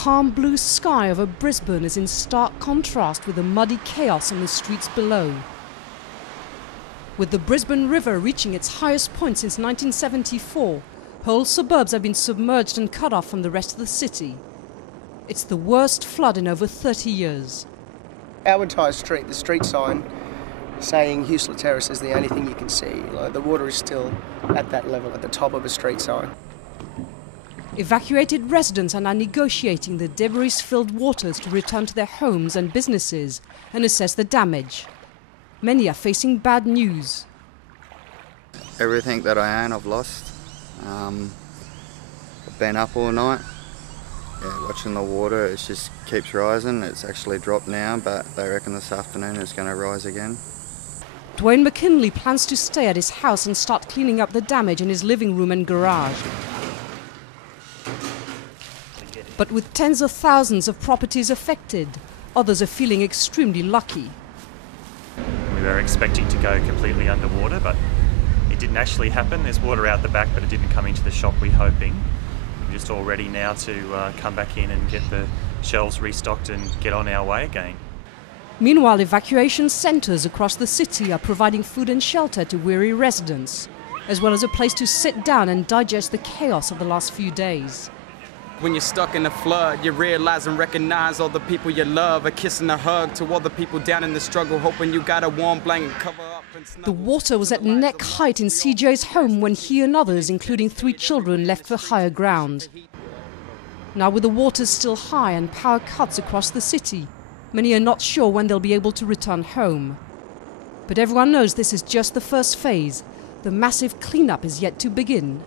calm blue sky over Brisbane is in stark contrast with the muddy chaos on the streets below. With the Brisbane River reaching its highest point since 1974, whole suburbs have been submerged and cut off from the rest of the city. It's the worst flood in over 30 years. Advertised street, the street sign saying Hughesler Terrace is the only thing you can see. Like, the water is still at that level, at the top of a street sign. Evacuated residents are now negotiating the debris-filled waters to return to their homes and businesses and assess the damage. Many are facing bad news. Everything that I own I've lost. I've been up all night, watching the water. It just keeps rising. It's actually dropped now, but they reckon this afternoon it's going to rise again. Dwayne McKinley plans to stay at his house and start cleaning up the damage in his living room and garage. But with tens of thousands of properties affected, others are feeling extremely lucky. We were expecting to go completely underwater, but it didn't actually happen. There's water out the back, but it didn't come into the shop we're hoping. We're just all ready now to come back in and get the shelves restocked and get on our way again. Meanwhile, evacuation centres across the city are providing food and shelter to weary residents, as well as a place to sit down and digest the chaos of the last few days. When you're stuck in a flood, you realize and recognize all the people you love, a kiss and a hug to all the people down in the struggle, hoping you got a warm blanket cover up. The water was at neck height in CJ's home when he and others, including 3 children, left for higher ground. Now, with the waters still high and power cuts across the city, many are not sure when they'll be able to return home. But everyone knows this is just the first phase. The massive cleanup is yet to begin.